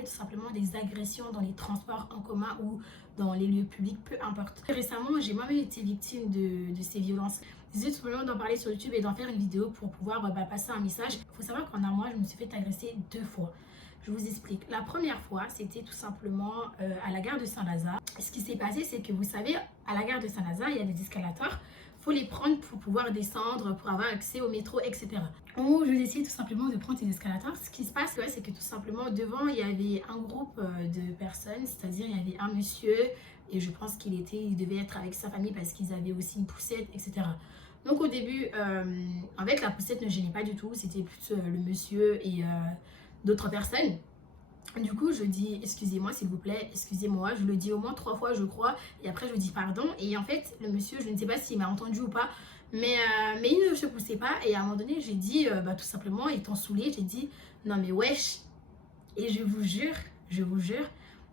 parler tout simplement des agressions dans les transports en commun ou dans les lieux publics, peu importe. Récemment, j'ai moi-même été victime de ces violences. J'ai tout simplement d'en parler sur YouTube et d'en faire une vidéo pour pouvoir passer un message. Il faut savoir qu'en un mois, je me suis fait agresser 2 fois. Je vous explique. La première fois, c'était tout simplement à la gare de Saint-Lazare. Ce qui s'est passé, c'est que vous savez, à la gare de Saint-Lazare, il y a des escalators. Il faut les prendre pour pouvoir descendre, pour avoir accès au métro, etc. Au moment où je décide tout simplement de prendre ces escalators, ce qui se passe, c'est que tout simplement devant, il y avait un groupe de personnes, c'est-à-dire il y avait un monsieur, et je pense qu'il devait être avec sa famille parce qu'ils avaient aussi une poussette, etc. Donc au début, en fait, la poussette ne gênait pas du tout, c'était plus le monsieur et d'autres personnes. Du coup, je dis excusez-moi s'il vous plaît, excusez-moi. Je le dis au moins 3 fois, je crois. Et après, je dis pardon. Et en fait, le monsieur, je ne sais pas s'il m'a entendu ou pas, mais il ne se poussait pas. Et à un moment donné, j'ai dit, tout simplement, étant saoulée, j'ai dit non mais wesh. Et je vous jure,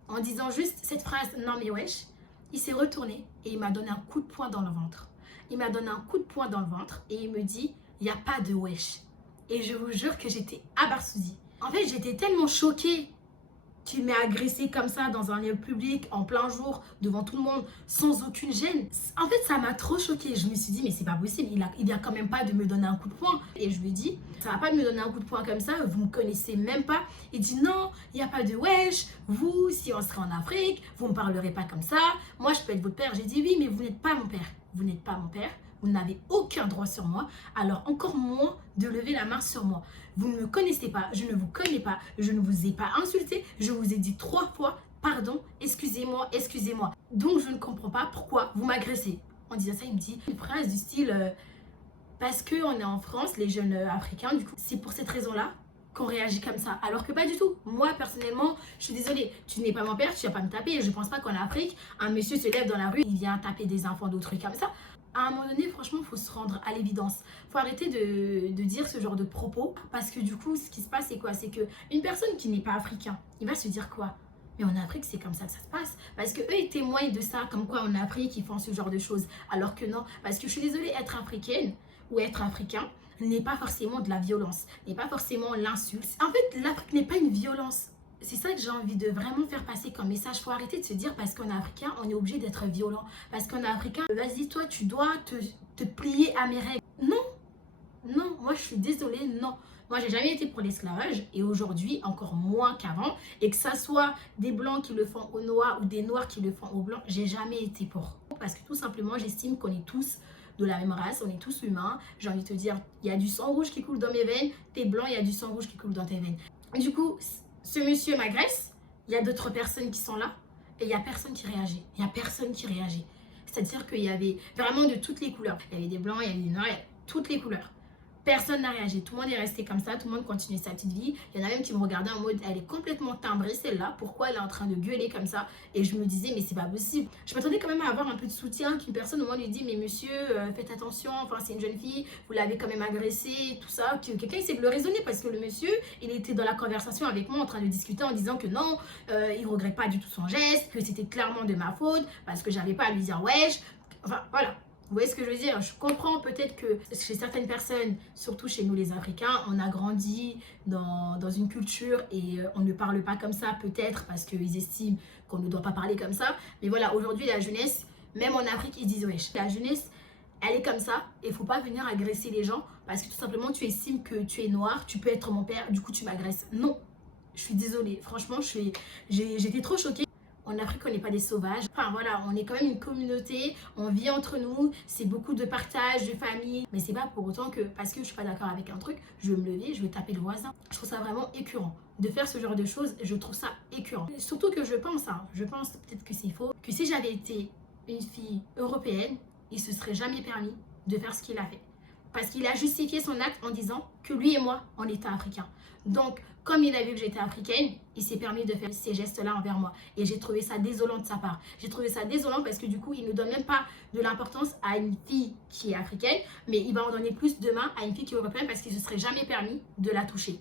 en disant juste cette phrase non mais wesh, il s'est retourné et il m'a donné un coup de poing dans le ventre. Il m'a donné un coup de poing dans le ventre et il me dit il n'y a pas de wesh. Et je vous jure que j'étais abasourdie. En fait, j'étais tellement choquée qu'il m'ait agressé comme ça dans un lieu public, en plein jour, devant tout le monde, sans aucune gêne. En fait, ça m'a trop choquée. Je me suis dit, mais c'est pas possible, il vient quand même pas de me donner un coup de poing. Et je lui ai dit, ça va pas de me donner un coup de poing comme ça, vous me connaissez même pas. Il dit, non, il n'y a pas de wesh, vous, si on serait en Afrique, vous me parlerez pas comme ça. Moi, je peux être votre père. J'ai dit, oui, mais vous n'êtes pas mon père. Vous n'êtes pas mon père. Vous n'avez aucun droit sur moi, alors encore moins de lever la main sur moi. Vous ne me connaissez pas, je ne vous connais pas, je ne vous ai pas insulté, je vous ai dit 3 fois, pardon, excusez-moi, excusez-moi. Donc je ne comprends pas pourquoi vous m'agressez. En disant ça, il me dit une phrase du style, parce qu'on est en France, les jeunes africains, du coup, c'est pour cette raison-là qu'on réagit comme ça, alors que pas du tout. Moi, personnellement, je suis désolée, tu n'es pas mon père, tu vas pas me taper. Je pense pas qu'en Afrique, un monsieur se lève dans la rue, il vient taper des enfants, d'autres trucs comme ça. À un moment donné, franchement, il faut se rendre à l'évidence. Il faut arrêter de dire ce genre de propos, parce que du coup, ce qui se passe, c'est quoi? C'est qu'une personne qui n'est pas africain, il va se dire quoi? Mais en Afrique, c'est comme ça que ça se passe. Parce qu'eux, ils témoignent de ça, comme quoi en Afrique, ils font ce genre de choses. Alors que non, parce que je suis désolée, être africaine ou être africain n'est pas forcément de la violence, n'est pas forcément l'insulte. En fait, l'Afrique n'est pas une violence. C'est ça que j'ai envie de vraiment faire passer comme message. Il faut arrêter de se dire parce qu'on est africain, on est obligé d'être violent. Parce qu'on est africain, vas-y, toi, tu dois te plier à mes règles. Non, non, moi je suis désolée, non. Moi, j'ai jamais été pour l'esclavage et aujourd'hui, encore moins qu'avant. Et que ça soit des blancs qui le font aux noirs ou des noirs qui le font aux blancs, j'ai jamais été pour. Parce que tout simplement, j'estime qu'on est tous de la même race, on est tous humains. J'ai envie de te dire, il y a du sang rouge qui coule dans mes veines, t'es blanc, il y a du sang rouge qui coule dans tes veines. Du coup, ce monsieur m'agresse, il y a d'autres personnes qui sont là et il n'y a personne qui réagit. Il n'y a personne qui réagit. C'est-à-dire qu'il y avait vraiment de toutes les couleurs. Il y avait des blancs, il y avait des noirs, il y avait toutes les couleurs. Personne n'a réagi, tout le monde est resté comme ça, tout le monde continue sa petite vie. Il y en a même qui me regardaient en mode, elle est complètement timbrée celle-là, pourquoi elle est en train de gueuler comme ça? Et je me disais, mais c'est pas possible. Je m'attendais quand même à avoir un peu de soutien, qu'une personne au moins lui dit, mais monsieur, faites attention, enfin c'est une jeune fille, vous l'avez quand même agressée, tout ça. Que quelqu'un essaie de le raisonner parce que le monsieur, il était dans la conversation avec moi en train de discuter en disant que non, il regrette pas du tout son geste, que c'était clairement de ma faute, parce que j'avais pas à lui dire wesh. Enfin voilà. Vous voyez ce que je veux dire? Je comprends peut-être que chez certaines personnes, surtout chez nous les Africains, on a grandi dans une culture et on ne parle pas comme ça peut-être parce qu'ils estiment qu'on ne doit pas parler comme ça. Mais voilà, aujourd'hui la jeunesse, même en Afrique, ils disent wesh. La jeunesse, elle est comme ça et il ne faut pas venir agresser les gens parce que tout simplement tu estimes que tu es noir, tu peux être mon père, du coup tu m'agresses. Non, je suis désolée. Franchement, j'étais trop choquée. En Afrique, on n'est pas des sauvages. Enfin voilà, on est quand même une communauté, on vit entre nous, c'est beaucoup de partage, de famille. Mais c'est pas pour autant que, parce que je suis pas d'accord avec un truc, je vais me lever, je vais taper le voisin. Je trouve ça vraiment écœurant. De faire ce genre de choses, je trouve ça écœurant. Surtout que je pense, peut-être que c'est faux, que si j'avais été une fille européenne, il se serait jamais permis de faire ce qu'il a fait. Parce qu'il a justifié son acte en disant que lui et moi, on était africains. Donc, comme il a vu que j'étais africaine, il s'est permis de faire ces gestes-là envers moi. Et j'ai trouvé ça désolant de sa part. J'ai trouvé ça désolant parce que du coup, il ne donne même pas de l'importance à une fille qui est africaine, mais il va en donner plus demain à une fille qui est européenne parce qu'il ne se serait jamais permis de la toucher.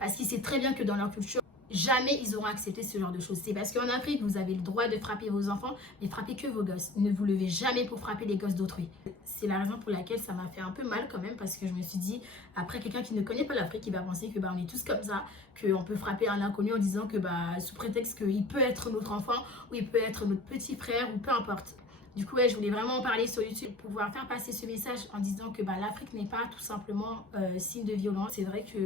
Parce qu'il sait très bien que dans leur culture, jamais ils auront accepté ce genre de choses. C'est parce qu'en Afrique, vous avez le droit de frapper vos enfants, mais frappez que vos gosses. Ne vous levez jamais pour frapper les gosses d'autrui. C'est la raison pour laquelle ça m'a fait un peu mal quand même, parce que je me suis dit, après, quelqu'un qui ne connaît pas l'Afrique, il va penser que on est tous comme ça, qu'on peut frapper un inconnu en disant que sous prétexte qu'il peut être notre enfant, ou il peut être notre petit frère, ou peu importe. Du coup, ouais, je voulais vraiment en parler sur YouTube pour pouvoir faire passer ce message en disant que l'Afrique n'est pas tout simplement signe de violence. C'est vrai que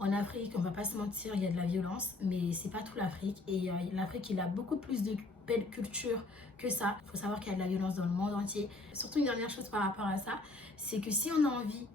en Afrique, on va pas se mentir, il y a de la violence, mais c'est pas tout l'Afrique. Et l'Afrique, il a beaucoup plus de belle culture que ça. Il faut savoir qu'il y a de la violence dans le monde entier. Surtout une dernière chose par rapport à ça, c'est que si on a envie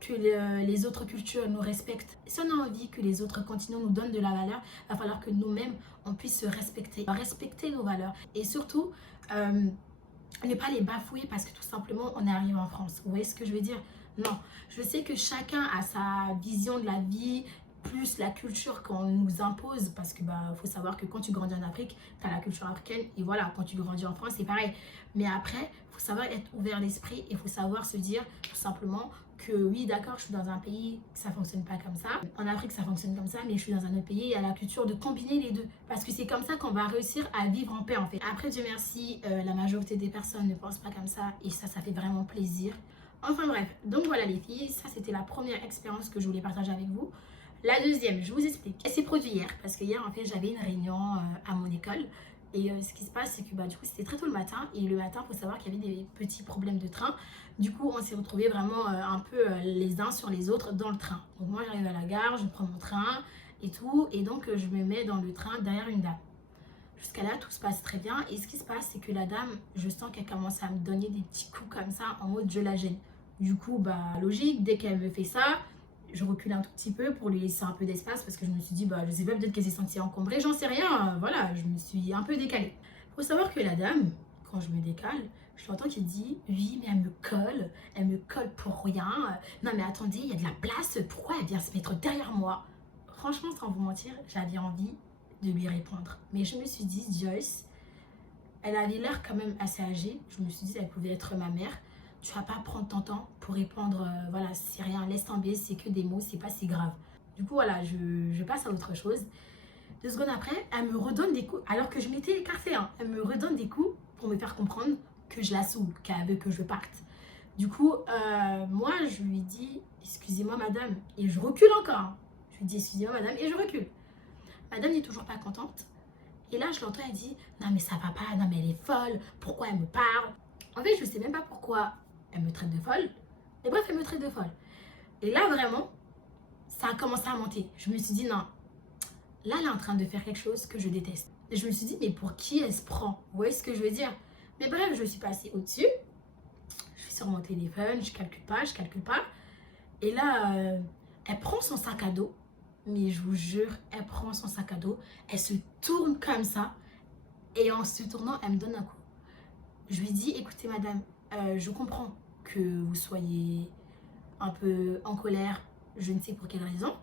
que les autres cultures nous respectent, si on a envie que les autres continents nous donnent de la valeur, il va falloir que nous-mêmes, on puisse se respecter nos valeurs. Et surtout, ne pas les bafouer parce que tout simplement, on est arrivé en France. Vous voyez ce que je veux dire? Non, je sais que chacun a sa vision de la vie, plus la culture qu'on nous impose, parce que faut savoir que quand tu grandis en Afrique, tu as la culture africaine, et voilà, quand tu grandis en France, c'est pareil. Mais après, il faut savoir être ouvert d'esprit, et il faut savoir se dire tout simplement que oui, d'accord, je suis dans un pays, ça fonctionne pas comme ça. En Afrique, ça fonctionne comme ça, mais je suis dans un autre pays, il y a la culture de combiner les deux. Parce que c'est comme ça qu'on va réussir à vivre en paix, en fait. Après, Dieu merci, la majorité des personnes ne pensent pas comme ça, et ça fait vraiment plaisir. Enfin bref, donc voilà les filles, ça c'était la première expérience que je voulais partager avec vous. La deuxième, je vous explique. Elle s'est produite hier, parce que hier en fait j'avais une réunion à mon école. Et ce qui se passe, c'est que du coup c'était très tôt le matin. Et le matin, il faut savoir qu'il y avait des petits problèmes de train. Du coup, on s'est retrouvés vraiment un peu les uns sur les autres dans le train. Donc moi j'arrive à la gare, je prends mon train et tout. Et donc je me mets dans le train derrière une dame. Jusqu'à là, tout se passe très bien. Et ce qui se passe, c'est que la dame, je sens qu'elle commence à me donner des petits coups comme ça, en mode je la gêne. Du coup, logique, dès qu'elle me fait ça, je recule un tout petit peu pour lui laisser un peu d'espace parce que je me suis dit, je sais pas, peut-être qu'elle s'est sentie encombrée, j'en sais rien. Voilà, je me suis un peu décalée. Faut savoir que la dame, quand je me décale, je l'entends qui dit, oui, mais elle me colle pour rien. Non, mais attendez, il y a de la place, pourquoi elle vient se mettre derrière moi? Franchement, sans vous mentir, j'avais envie de lui répondre. Mais je me suis dit, Joyce, elle avait l'air quand même assez âgée. Je me suis dit, elle pouvait être ma mère. Tu vas pas prendre ton temps pour répondre, voilà, c'est rien, laisse tomber, c'est que des mots, c'est pas si grave. Du coup, voilà, je passe à autre chose. 2 secondes après, elle me redonne des coups, alors que je m'étais écartée, hein. Elle me redonne des coups pour me faire comprendre que je la saoule, qu'elle veut que je parte. Du coup, moi, je lui dis, excusez-moi madame, et je recule encore, hein. Je lui dis, excusez-moi madame, et je recule. Madame n'est toujours pas contente. Et là, je l'entends, elle dit, non mais ça va pas, non mais elle est folle, pourquoi elle me parle? En fait, je sais même pas pourquoi elle me traite de folle. Et bref, elle me traite de folle. Et là, vraiment, ça a commencé à monter. Je me suis dit, non, là, elle est en train de faire quelque chose que je déteste. Et je me suis dit, mais pour qui elle se prend? Vous voyez ce que je veux dire? Mais bref, je suis passée au-dessus. Je suis sur mon téléphone, je calcule pas. Et là, elle prend son sac à dos. Mais je vous jure, elle prend son sac à dos. Elle se tourne comme ça. Et en se tournant, elle me donne un coup. Je lui dis, écoutez madame, je comprends que vous soyez un peu en colère, je ne sais pour quelle raison,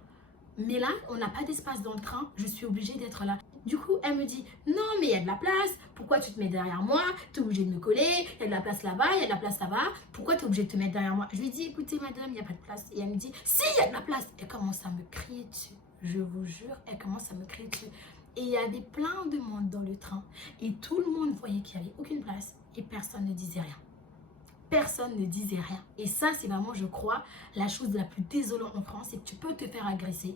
mais là, on n'a pas d'espace dans le train, je suis obligée d'être là. Du coup, elle me dit, non mais il y a de la place, pourquoi tu te mets derrière moi? Tu es obligée de me coller, il y a de la place là-bas, il y a de la place là-bas, pourquoi tu es obligée de te mettre derrière moi? Je lui dis, écoutez madame, il n'y a pas de place. Et elle me dit, si, il y a de la place. Elle commence à me crier dessus, je vous jure, elle commence à me crier dessus. Et il y avait plein de monde dans le train. Et tout le monde voyait qu'il n'y avait aucune place. Et personne ne disait rien. Personne ne disait rien. Et ça, c'est vraiment, je crois, la chose la plus désolante en France. C'est que tu peux te faire agresser.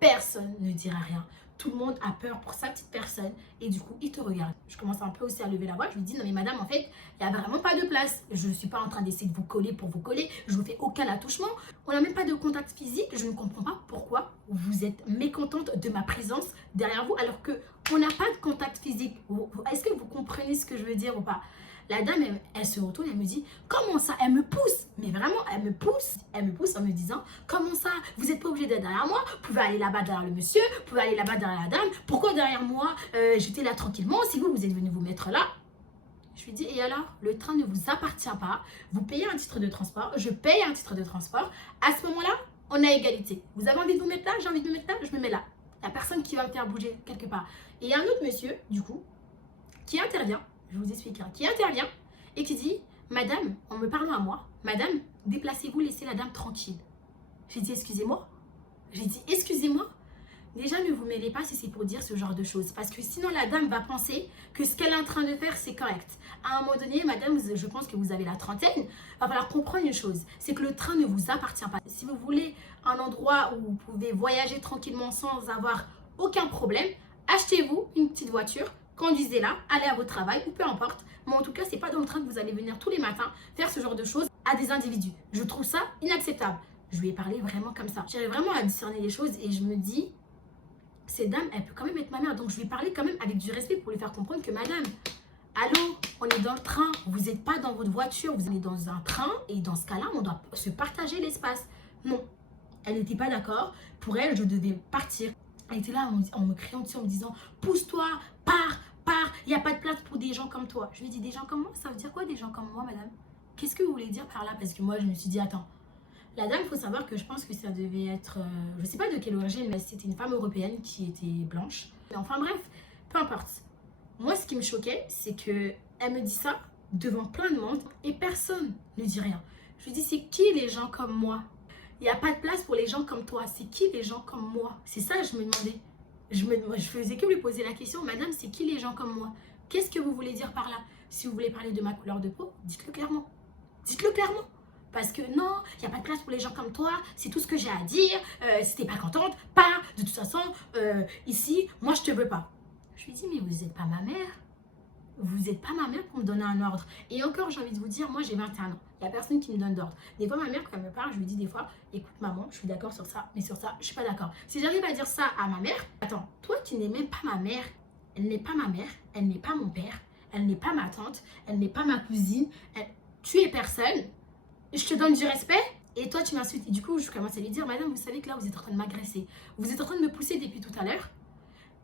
Personne ne dira rien. Tout le monde a peur pour sa petite personne. Et du coup, il te regarde. Je commence un peu aussi à lever la voix. Je lui dis, non mais madame, en fait, il n'y a vraiment pas de place. Je ne suis pas en train d'essayer de vous coller pour vous coller. Je ne vous fais aucun attouchement. On n'a même pas de contact physique. Je ne comprends pas pourquoi vous êtes mécontente de ma présence derrière vous alors qu'on n'a pas de contact physique. Est-ce que vous comprenez ce que je veux dire ou pas? La dame, elle se retourne, elle me dit, comment ça? Elle me pousse, mais vraiment, elle me pousse en me disant, comment ça? Vous n'êtes pas obligé d'être derrière moi, vous pouvez aller là-bas derrière le monsieur, vous pouvez aller là-bas derrière la dame, pourquoi derrière moi? J'étais là tranquillement, si vous êtes venu vous mettre là. Je lui dis, et alors, le train ne vous appartient pas, vous payez un titre de transport, je paye un titre de transport, à ce moment-là, on a égalité. Vous avez envie de vous mettre là, j'ai envie de me mettre là, je me mets là. Il n'y a personne qui va me faire bouger quelque part. Et il y a un autre monsieur, du coup, qui intervient. Je vous explique, hein, qui intervient et qui dit, madame, en me parlant à moi, madame, déplacez-vous, laissez la dame tranquille. J'ai dit, excusez-moi. J'ai dit, excusez-moi. Déjà, ne vous mêlez pas si c'est pour dire ce genre de choses. Parce que sinon, la dame va penser que ce qu'elle est en train de faire, c'est correct. À un moment donné, madame, je pense que vous avez la trentaine. Il va falloir comprendre une chose. C'est que le train ne vous appartient pas. Si vous voulez un endroit où vous pouvez voyager tranquillement sans avoir aucun problème, achetez-vous une petite voiture, conduisez-la, allez à votre travail ou peu importe. Mais en tout cas, ce n'est pas dans le train que vous allez venir tous les matins faire ce genre de choses à des individus. Je trouve ça inacceptable. Je lui ai parlé vraiment comme ça. J'arrive vraiment à discerner les choses et je me dis... Cette dame, elle peut quand même être ma mère. Donc, je lui ai parlé quand même avec du respect pour lui faire comprendre que madame, allô, on est dans le train. Vous n'êtes pas dans votre voiture. Vous êtes dans un train. Et dans ce cas-là, on doit se partager l'espace. Non, elle n'était pas d'accord. Pour elle, je devais partir. Elle était là en me criant dessus, en me disant, pousse-toi, pars, pars. Il n'y a pas de place pour des gens comme toi. Je lui ai dit, des gens comme moi, ça veut dire quoi des gens comme moi, madame? Qu'est-ce que vous voulez dire par là? Parce que moi, je me suis dit, attends. La dame, il faut savoir que je pense que ça devait être, je ne sais pas de quelle origine, mais c'était une femme européenne qui était blanche. Mais enfin bref, peu importe. Moi, ce qui me choquait, c'est qu'elle me dit ça devant plein de monde et personne ne dit rien. Je lui dis, c'est qui les gens comme moi? Il n'y a pas de place pour les gens comme toi. C'est qui les gens comme moi? C'est ça, je me demandais. Je faisais que lui poser la question, madame, c'est qui les gens comme moi? Qu'est-ce que vous voulez dire par là? Si vous voulez parler de ma couleur de peau, dites-le clairement. Dites-le clairement. Parce que non, il n'y a pas de place pour les gens comme toi, c'est tout ce que j'ai à dire, si t'es pas contente, pars, de toute façon, ici, moi je te veux pas. Je lui dis, mais vous n'êtes pas ma mère, vous n'êtes pas ma mère pour me donner un ordre. Et encore, j'ai envie de vous dire, moi j'ai 21 ans, il n'y a personne qui me donne d'ordre. Des fois, ma mère, quand elle me parle, je lui dis des fois, écoute maman, je suis d'accord sur ça, mais sur ça, je suis pas d'accord. Si j'arrive à dire ça à ma mère, attends, toi qui n'es même pas ma mère, elle n'est pas ma mère, elle n'est pas mon père, elle n'est pas ma tante, elle n'est pas ma cousine, tu es personne. Je te donne du respect et toi tu m'insultes. Et du coup je commence à lui dire, madame, vous savez que là vous êtes en train de m'agresser, vous êtes en train de me pousser depuis tout à l'heure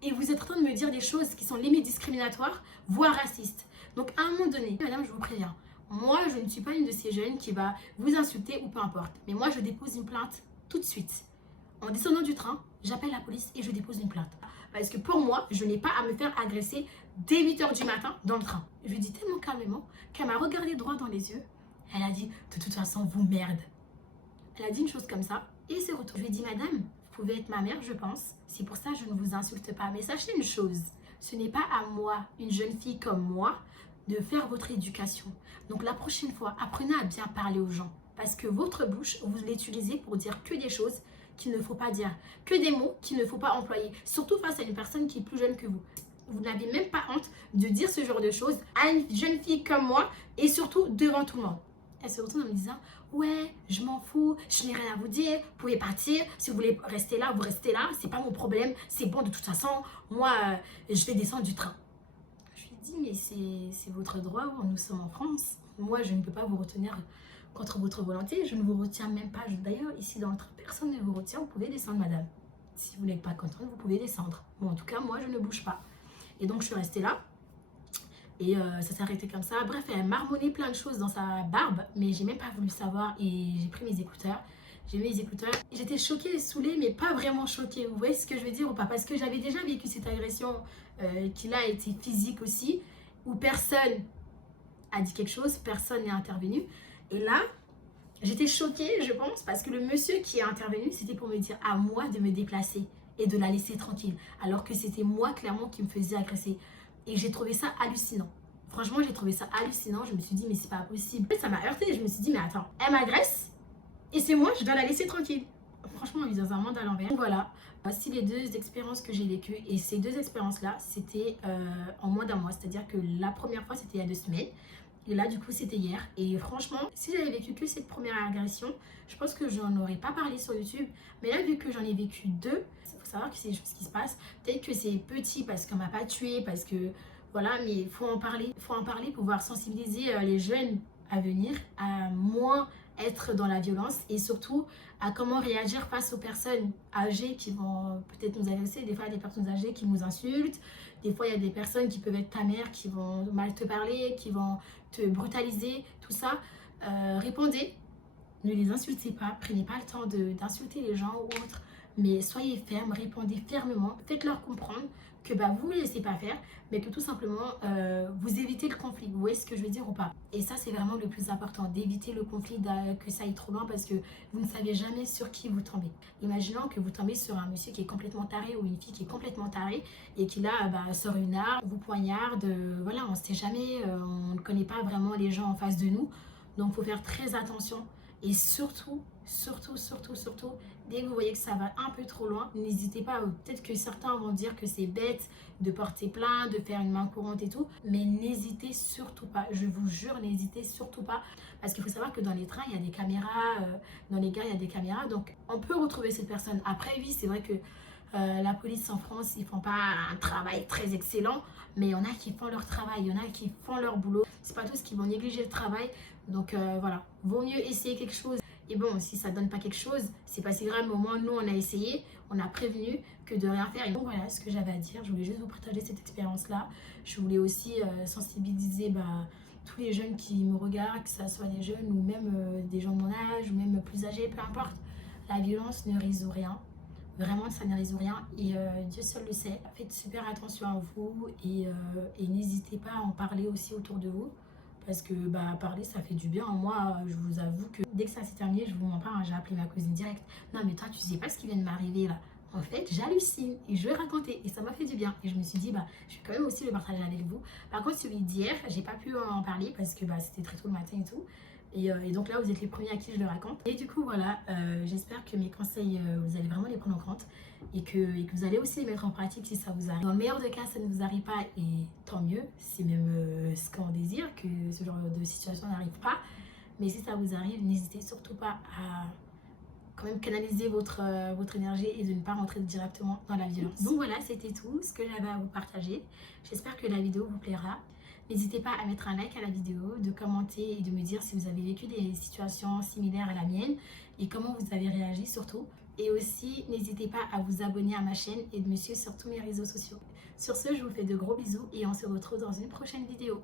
et vous êtes en train de me dire des choses qui sont limite discriminatoires, voire racistes. Donc à un moment donné, madame, je vous préviens, moi je ne suis pas une de ces jeunes qui va vous insulter ou peu importe, mais moi je dépose une plainte tout de suite. En descendant du train, j'appelle la police et je dépose une plainte. Parce que pour moi, je n'ai pas à me faire agresser dès 8 h du matin dans le train. Je lui dis tellement calmement qu'elle m'a regardé droit dans les yeux. Elle a dit, de toute façon, vous merde. Elle a dit une chose comme ça et s'est retournée. Je lui ai dit, madame, vous pouvez être ma mère, je pense. C'est pour ça que je ne vous insulte pas. Mais sachez une chose, ce n'est pas à moi, une jeune fille comme moi, de faire votre éducation. Donc la prochaine fois, apprenez à bien parler aux gens. Parce que votre bouche, vous l'utilisez pour dire que des choses qu'il ne faut pas dire. Que des mots qu'il ne faut pas employer. Surtout face à une personne qui est plus jeune que vous. Vous n'avez même pas honte de dire ce genre de choses à une jeune fille comme moi et surtout devant tout le monde. Elle se retourne en me disant, ouais, je m'en fous, je n'ai rien à vous dire, vous pouvez partir, si vous voulez rester là, vous restez là, c'est pas mon problème, c'est bon de toute façon, moi, je vais descendre du train. Je lui ai dit, mais c'est votre droit, nous sommes en France, moi, je ne peux pas vous retenir contre votre volonté, je ne vous retiens même pas, d'ailleurs, ici dans le train, personne ne vous retient, vous pouvez descendre, madame. Si vous n'êtes pas contente, vous pouvez descendre. Bon, en tout cas, moi, je ne bouge pas. Et donc, je suis restée là. Et ça s'est arrêté comme ça. Bref, elle a marmonné plein de choses dans sa barbe, mais j'ai même pas voulu savoir et j'ai pris mes écouteurs. J'ai mis les écouteurs. J'étais choquée et saoulée, mais pas vraiment choquée. Vous voyez ce que je veux dire ou pas? Parce que j'avais déjà vécu cette agression qui là a été physique aussi, où personne a dit quelque chose, personne n'est intervenu. Et là, j'étais choquée, je pense, parce que le monsieur qui est intervenu, c'était pour me dire à moi de me déplacer et de la laisser tranquille. Alors que c'était moi, clairement, qui me faisais agresser. Et j'ai trouvé ça hallucinant. Franchement, j'ai trouvé ça hallucinant. Je me suis dit, mais c'est pas possible. Ça m'a heurté. Je me suis dit, mais attends, elle m'agresse et c'est moi, je dois la laisser tranquille. Franchement, on vit dans un monde à l'envers. Donc voilà, voici les deux expériences que j'ai vécues. Et ces deux expériences-là, c'était en moins d'un mois. C'est-à-dire que la première fois, c'était il y a 2 semaines. Et là, du coup, c'était hier. Et franchement, si j'avais vécu que cette première agression, je pense que j'en aurais pas parlé sur YouTube. Mais là, vu que j'en ai vécu 2, savoir que c'est des choses qui se passent. Peut-être que c'est petit parce qu'on m'a pas tué, parce que voilà, mais il faut en parler. Il faut en parler pour pouvoir sensibiliser les jeunes à venir, à moins être dans la violence et surtout à comment réagir face aux personnes âgées qui vont peut-être nous agresser. Des fois, il y a des personnes âgées qui nous insultent. Des fois, il y a des personnes qui peuvent être ta mère, qui vont mal te parler, qui vont te brutaliser, tout ça. Répondez, ne les insultez pas, prenez pas le temps d'insulter les gens ou autres. Mais soyez ferme, répondez fermement, faites-leur comprendre que bah, vous ne laissez pas faire, mais que tout simplement vous évitez le conflit. Vous voyez ce que je veux dire ou pas? Et ça, c'est vraiment le plus important, d'éviter le conflit, que ça aille trop loin, parce que vous ne savez jamais sur qui vous tombez. Imaginons que vous tombez sur un monsieur qui est complètement taré ou une fille qui est complètement tarée et qui là bah, sort une arme, vous poignarde, voilà, on ne sait jamais, on ne connaît pas vraiment les gens en face de nous. Donc, il faut faire très attention. Et surtout, dès que vous voyez que ça va un peu trop loin, n'hésitez pas. Peut-être que certains vont dire que c'est bête de porter plainte, de faire une main courante et tout. Mais n'hésitez surtout pas. Je vous jure, n'hésitez surtout pas. Parce qu'il faut savoir que dans les trains, il y a des caméras. Dans les gares, il y a des caméras. Donc, on peut retrouver cette personne. Après, oui, c'est vrai que la police en France, ils font pas un travail très excellent, mais il y en a qui font leur travail, il y en a qui font leur boulot. C'est pas tous qui vont négliger le travail, donc voilà, vaut mieux essayer quelque chose. Et bon, si ça donne pas quelque chose, c'est pas si grave, mais au moins nous on a essayé, on a prévenu, que de rien faire. Et donc voilà ce que j'avais à dire. Je voulais juste vous partager cette expérience-là. Je voulais aussi sensibiliser tous les jeunes qui me regardent, que ce soit des jeunes ou même des gens de mon âge ou même plus âgés, peu importe. La violence ne résout rien. Vraiment, ça ne résout rien et Dieu seul le sait. Faites super attention à vous et n'hésitez pas à en parler aussi autour de vous. Parce que parler, ça fait du bien. Moi, je vous avoue que dès que ça s'est terminé, je vous mens pas, hein, j'ai appelé ma cousine direct. Non, mais toi, tu sais pas ce qui vient de m'arriver là. En fait, j'hallucine et je vais raconter et ça m'a fait du bien. Et je me suis dit, je vais quand même aussi le partager avec vous. Par contre, celui d'hier, j'ai pas pu en parler parce que c'était très tôt le matin et tout. Et donc là, vous êtes les premiers à qui je le raconte. Et du coup, voilà, j'espère que mes conseils, vous allez vraiment les prendre en compte et que vous allez aussi les mettre en pratique si ça vous arrive. Dans le meilleur des cas, ça ne vous arrive pas et tant mieux. C'est même ce qu'on désire, que ce genre de situation n'arrive pas. Mais si ça vous arrive, n'hésitez surtout pas à quand même canaliser votre énergie et de ne pas rentrer directement dans la violence. Donc voilà, c'était tout ce que j'avais à vous partager. J'espère que la vidéo vous plaira. N'hésitez pas à mettre un like à la vidéo, de commenter et de me dire si vous avez vécu des situations similaires à la mienne et comment vous avez réagi surtout. Et aussi, n'hésitez pas à vous abonner à ma chaîne et de me suivre sur tous mes réseaux sociaux. Sur ce, je vous fais de gros bisous et on se retrouve dans une prochaine vidéo.